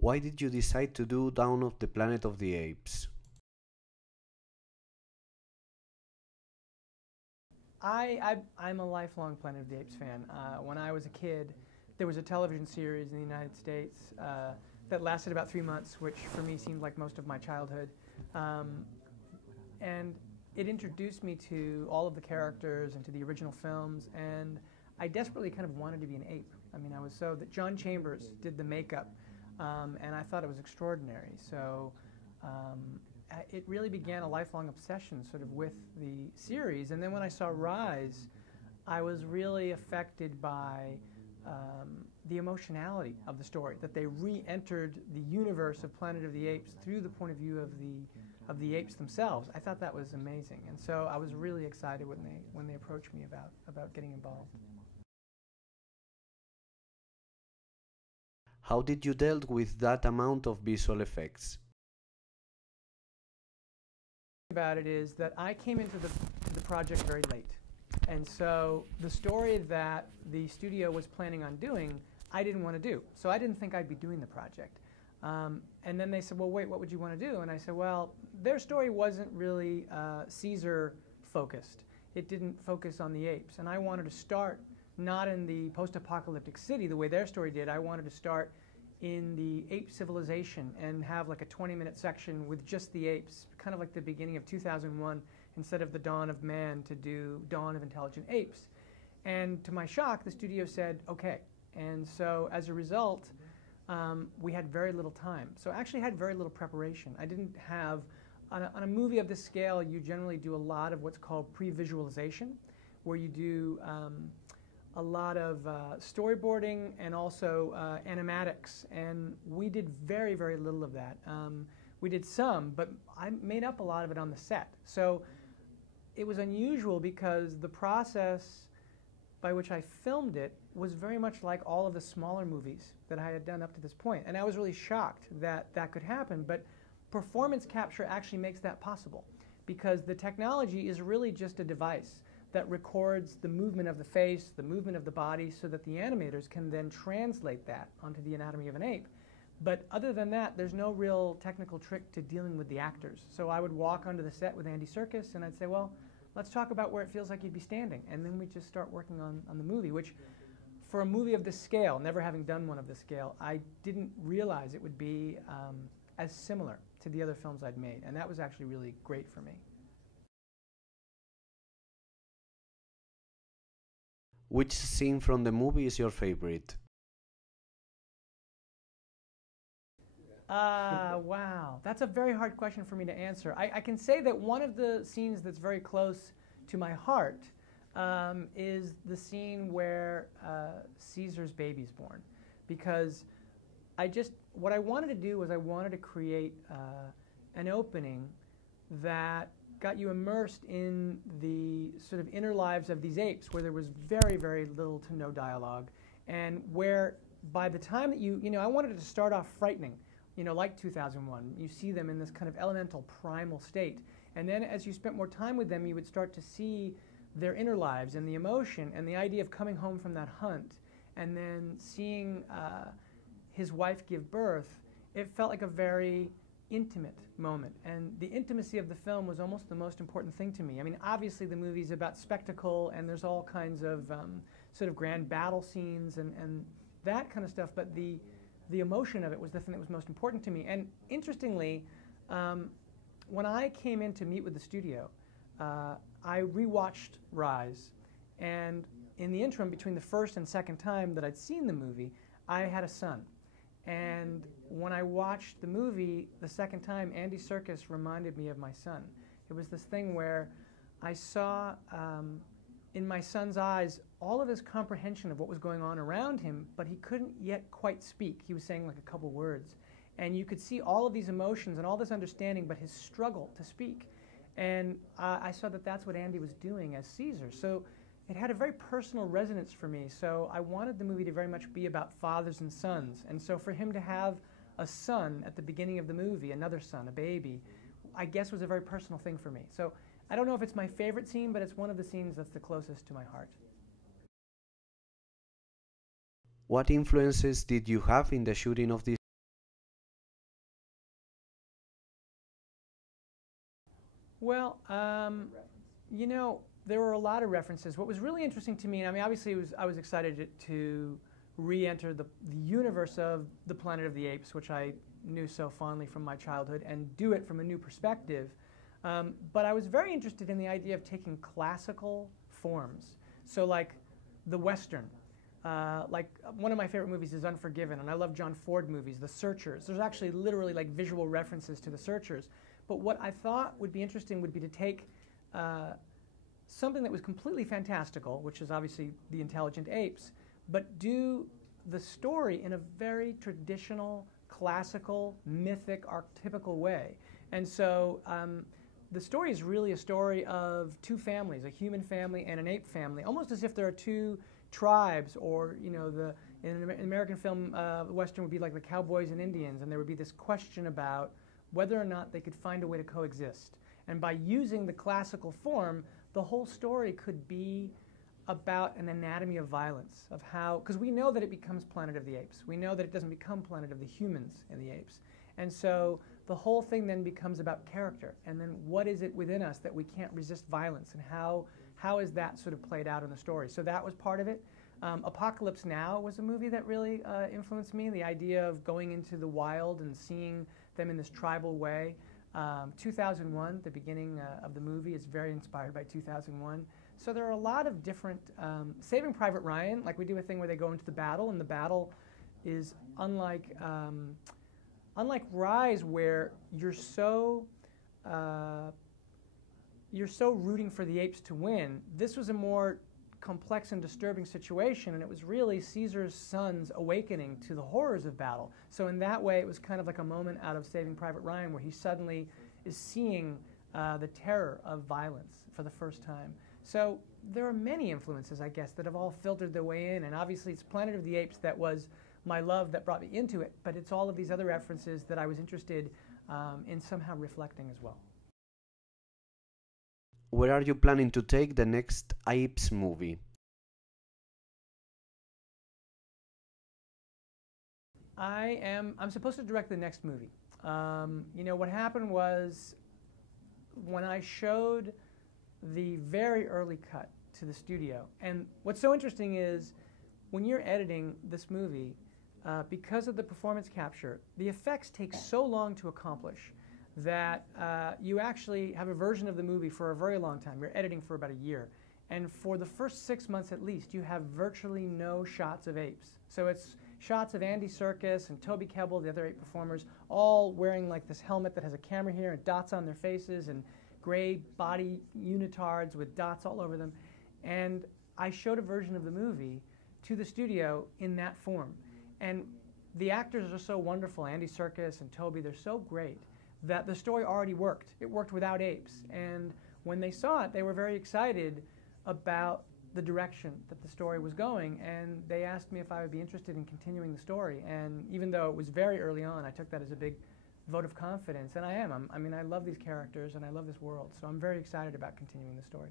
Why did you decide to do Dawn of the Planet of the Apes? I'm a lifelong Planet of the Apes fan. When I was a kid, there was a television series in the United States that lasted about 3 months, which for me seemed like most of my childhood. And it introduced me to all of the characters and to the original films, and I desperately kind of wanted to be an ape. I mean, I was so that John Chambers did the makeup, and I thought it was extraordinary. So it really began a lifelong obsession sort of with the series. And then when I saw Rise, I was really affected by the emotionality of the story, that they re-entered the universe of Planet of the Apes through the point of view of the apes themselves. I thought that was amazing, and so I was really excited when they approached me about getting involved. How did you deal with that amount of visual effects? About it is that I came into the project very late, and so the story that the studio was planning on doing, I didn't want to do. So I didn't think I'd be doing the project. And then they said, well, wait, what would you want to do? And I said, well, their story wasn't really Caesar focused. It didn't focus on the apes. And I wanted to start not in the post-apocalyptic city the way their story did. I wanted to start in the ape civilization and have like a 20-minute section with just the apes, kind of like the beginning of 2001, instead of the dawn of man, to do Dawn of Intelligent Apes. And to my shock, the studio said, okay. And so as a result, we had very little time. So I actually had very little preparation. I didn't have, on a movie of this scale, you generally do a lot of what's called pre-visualization, where you do a lot of storyboarding and also animatics, and we did very, very little of that. We did some, but I made up a lot of it on the set. So it was unusual because the process by which I filmed it was very much like all of the smaller movies that I had done up to this point. And I was really shocked that that could happen, but performance capture actually makes that possible, because the technology is really just a device that records the movement of the face, the movement of the body, so that the animators can then translate that onto the anatomy of an ape. But other than that, there's no real technical trick to dealing with the actors. So I would walk onto the set with Andy Serkis and I'd say, well, let's talk about where it feels like you'd be standing. And then we'd just start working on the movie, which for a movie of this scale, never having done one of this scale, I didn't realize it would be as similar to the other films I'd made. And that was actually really great for me. Which scene from the movie is your favorite? Wow. That's a very hard question for me to answer. I can say that one of the scenes that's very close to my heart is the scene where Caesar's baby's born. Because what I wanted to do was I wanted to create an opening that got you immersed in the sort of inner lives of these apes, where there was very, very little to no dialogue, and where by the time that I wanted it to start off frightening, like 2001. You see them in this kind of elemental primal state, and then as you spent more time with them, you would start to see their inner lives and the emotion and the idea of coming home from that hunt, and then seeing his wife give birth. It felt like a very intimate moment, and the intimacy of the film was almost the most important thing to me. I mean, obviously the movie's about spectacle, and there's all kinds of sort of grand battle scenes and that kind of stuff, but the emotion of it was the thing that was most important to me. And interestingly, when I came in to meet with the studio, I rewatched Rise, and in the interim between the first and second time that I'd seen the movie, I had a son. And when I watched the movie the second time, Andy Serkis reminded me of my son. It was this thing where I saw in my son's eyes all of his comprehension of what was going on around him, but he couldn't yet quite speak. He was saying like a couple words. And you could see all of these emotions and all this understanding, but his struggle to speak. And I saw that that's what Andy was doing as Caesar. So it had a very personal resonance for me. So I wanted the movie to very much be about fathers and sons. And so for him to have a son at the beginning of the movie, another son, a baby, I guess was a very personal thing for me. So I don't know if it's my favorite scene, but it's one of the scenes that's the closest to my heart. What influences did you have in the shooting of this Well, you know, there were a lot of references. What was really interesting to me, and I mean, obviously, I was excited to re-enter the universe of the Planet of the Apes, which I knew so fondly from my childhood, and do it from a new perspective. But I was very interested in the idea of taking classical forms. So like the Western. Like one of my favorite movies is Unforgiven, and I love John Ford movies, The Searchers. There's actually literally like visual references to The Searchers. But what I thought would be interesting would be to take something that was completely fantastical, which is obviously the intelligent apes, but do the story in a very traditional, classical, mythic, archetypical way. And so the story is really a story of two families, a human family and an ape family, almost as if there are two tribes, or you know, in an American film, Western would be like the cowboys and Indians, and there would be this question about whether or not they could find a way to coexist. And by using the classical form, the whole story could be about an anatomy of violence, of how, because we know that it becomes Planet of the Apes. We know that it doesn't become Planet of the Humans and the Apes. And so the whole thing then becomes about character, and then what is it within us that we can't resist violence, and how is that sort of played out in the story? So that was part of it. Apocalypse Now was a movie that really influenced me, the idea of going into the wild and seeing them in this tribal way. 2001, the beginning of the movie, is very inspired by 2001. So there are a lot of different, Saving Private Ryan, like we do a thing where they go into the battle, and the battle is unlike Rise, where you're so rooting for the apes to win. This was a more complex and disturbing situation, and it was really Caesar's son's awakening to the horrors of battle. So in that way, it was kind of like a moment out of Saving Private Ryan, where he suddenly is seeing the terror of violence for the first time. So there are many influences, I guess, that have all filtered their way in, and obviously it's Planet of the Apes that was my love that brought me into it, but it's all of these other references that I was interested in somehow reflecting as well. Where are you planning to take the next Apes movie? I'm supposed to direct the next movie. You know, what happened was when I showed the very early cut to the studio, and what's so interesting is when you're editing this movie, because of the performance capture, the effects take so long to accomplish that you actually have a version of the movie for a very long time. You're editing for about a year. And for the first 6 months at least, you have virtually no shots of apes. So it's shots of Andy Serkis and Toby Kebbell, the other ape performers, all wearing like this helmet that has a camera here and dots on their faces and gray body unitards with dots all over them. And I showed a version of the movie to the studio in that form. And the actors are so wonderful, Andy Serkis and Toby, they're so great, that the story already worked. It worked without apes. And when they saw it, they were very excited about the direction that the story was going, and they asked me if I would be interested in continuing the story. And even though it was very early on, I took that as a big vote of confidence, and I am. I mean, I love these characters, and I love this world, so I'm very excited about continuing the story.